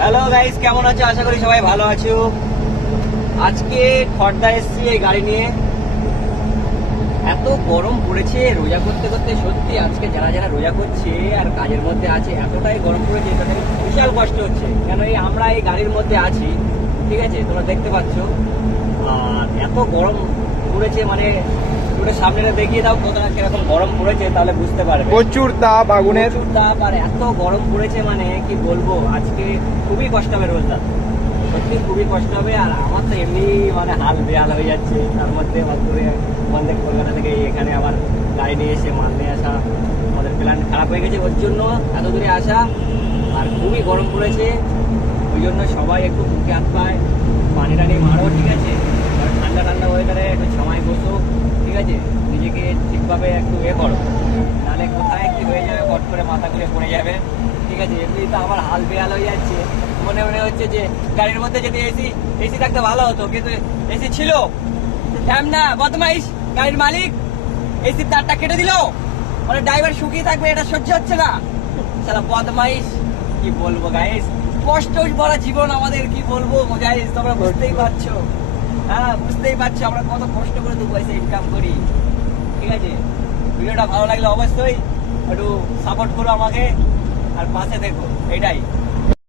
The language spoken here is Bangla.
হ্যালো গাইস কেমন আছো? আশা করি সবাই ভালো আছো। আজকে খর্দা এসছি এই গাড়ি নিয়ে। এত গরম পড়েছে রোজা করতে করতে, সত্যি আজকে যারা যারা রোজা করছে আর কাজের মধ্যে আছে, এতটাই গরম পড়েছে তাদের বিশাল কষ্ট হচ্ছে। কেন এই আমরা এই গাড়ির মধ্যে আছি, ঠিক আছে? তোমরা দেখতে পাচ্ছ। আর এত গরম পড়েছে মানে একটু সামনে দেখিয়ে দাও কতটা কীরকম গরম পড়েছে তাহলে বুঝতে পারবে। প্রচুর তাপ আগুনের প্রচুর তাপ আর এত গরম পড়েছে মানে কি বলব আজকে খুবই কষ্ট হবে রোজটা। সত্যি খুবই কষ্ট হবে আর আমার তো এমনি মানে হাল বেহাল হয়ে যাচ্ছে। তার মধ্যে করে আমাদের কলকাতা থেকে এখানে আবার গাড়ি নিয়ে এসে মাল নিয়ে আসা আমাদের প্ল্যান খারাপ হয়ে গেছে। ওর জন্য এত দূরে আসা আর খুবই গরম পড়েছে। ওই জন্য সবাই একটু মুখে হাত পায় পানি টানি মারো ঠিক আছে। ঠান্ডা ঠান্ডা ওয়েদারে একটু সময় বসো ঠিক আছে নিজেকে ঠিকভাবে একটু এ করো। নাহলে কোথায় কি হয়ে যাবে কট করে মাথা ঘুরে পড়ে যাবে। ঠিক আছে, এমনি তো আমার হাল বেহাল হয়ে যাচ্ছে। মনে মনে হচ্ছে যে গাড়ির মধ্যে যদি এসি এসি থাকতে ভালো হতো, কিন্তু এসি ছিল। না, বদমাইশ, গাড়ির মালিক। এসির তারটা কেটে দিল। মানে ড্রাইভার শুকিয়ে থাকবে, এটা সহ্য হচ্ছে না। সালা বদমাইশ, কি বলব গাইস কষ্ট ভরা জীবন আমাদের, কি বলব গাইস তোমরা বুঝতেই পারছ। হ্যাঁ বুঝতেই পারছ, আমরা কত কষ্ট করে দু পয়সা ইনকাম করি। ঠিক আছে? ভিডিওটা ভালো লাগলে অবশ্যই একটু সাপোর্ট করো আমাকে আর পাশে দেখো এটাই।